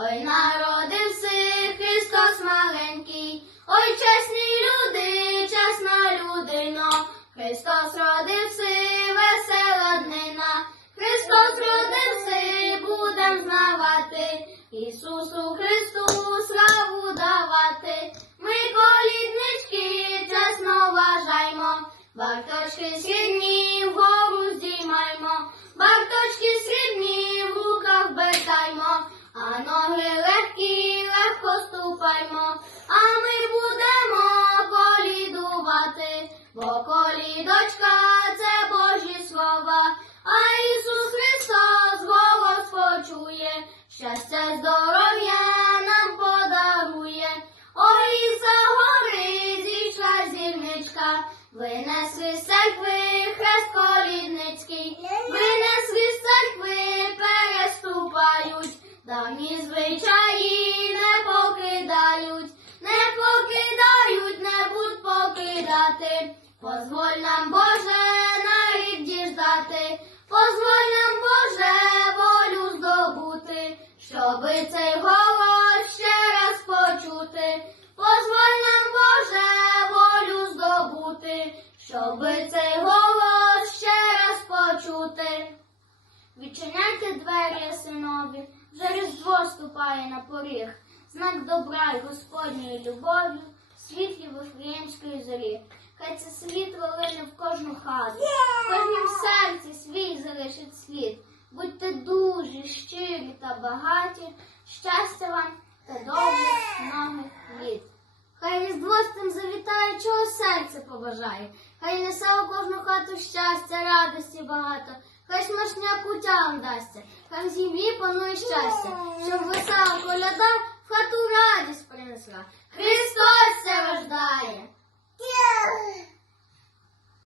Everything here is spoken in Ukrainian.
Ой, народився Христос маленький, ой, чесні люди, чесна людино, Христос родився, весела днина, Христос родився, будем знавати, Ісусу Христу славу давати. Ми коліднички чесно вважаймо, Барточки срібні вгору здіймаймо, колідочка це Божі слова, а Ісус Христос голос почує, щастя, здоров'я нам подарує. Ой, за гори зійшла зірничка, винесли з церкви хрест колідницький, винесли з церкви, переступають, давні звичаї не покидають, не покидають, не будуть покидати. Позволь нам, Боже, на рік діждати, позволь нам, Боже, волю здобути, щоби цей голос ще раз почути. Позволь нам, Боже, волю здобути, щоби цей голос ще раз почути. Відчиняйте двері, синові, вже різдво ступає на поріг, знак добра й Господньої любові, світлі Вифлеємської зорі. Хай це світло лине в кожну хату, в кожнім серці свій залишить слід. Будьте дуже щирі та багаті, щастя вам та довгих многих літ. Хай різдво з тим завітає, чого серце побажає. Хай несе у кожну хату щастя, радості багато. Хай смачня кутя вам дасться, хай в сім'ї панує щастя, щоб весела коляда в хату радість принесла.